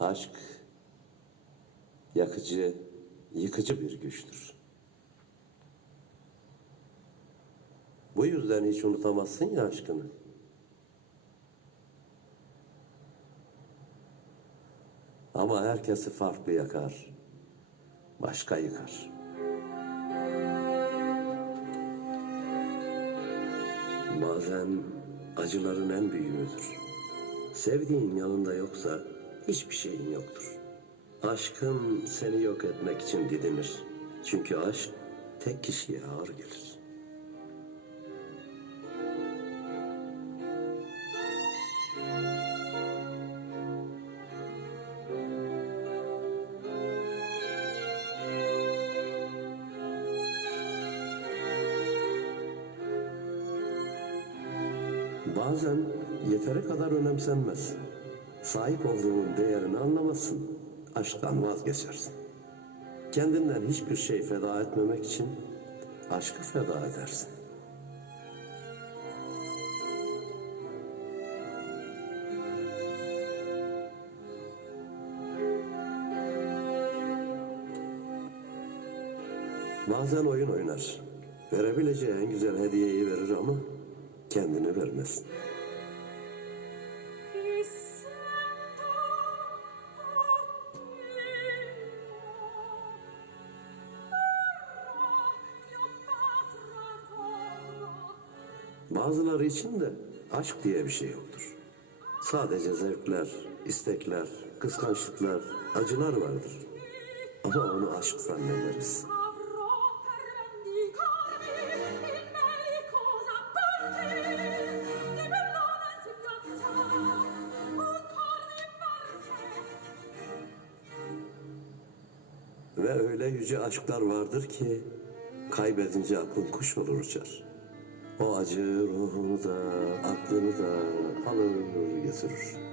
Aşk yakıcı, yıkıcı bir güçtür. Bu yüzden hiç unutamazsın ya aşkını. Ama herkesi farklı yakar, başka yıkar. Bazen acıların en büyüğüdür. Sevdiğin yanında yoksa hiçbir şeyin yoktur. Aşkın seni yok etmek için didinir. Çünkü aşk tek kişiye ağır gelir. Bazen yeteri kadar önemsenmez. Sahip olduğunun değerini anlamazsın. Aşktan vazgeçersin. Kendinden hiçbir şey feda etmemek için aşkı feda edersin. Bazen oyun oynar. Verebileceği en güzel hediyeyi verir ama kendini vermez. Bazıları için de aşk diye bir şey yoktur. Sadece zevkler, istekler, kıskançlıklar, acılar vardır. Ama onu aşk zannederiz. Ve öyle yüce aşklar vardır ki kaybedince aklın kuş olur uçar. O acı ruhunu da aklını da alır götürür.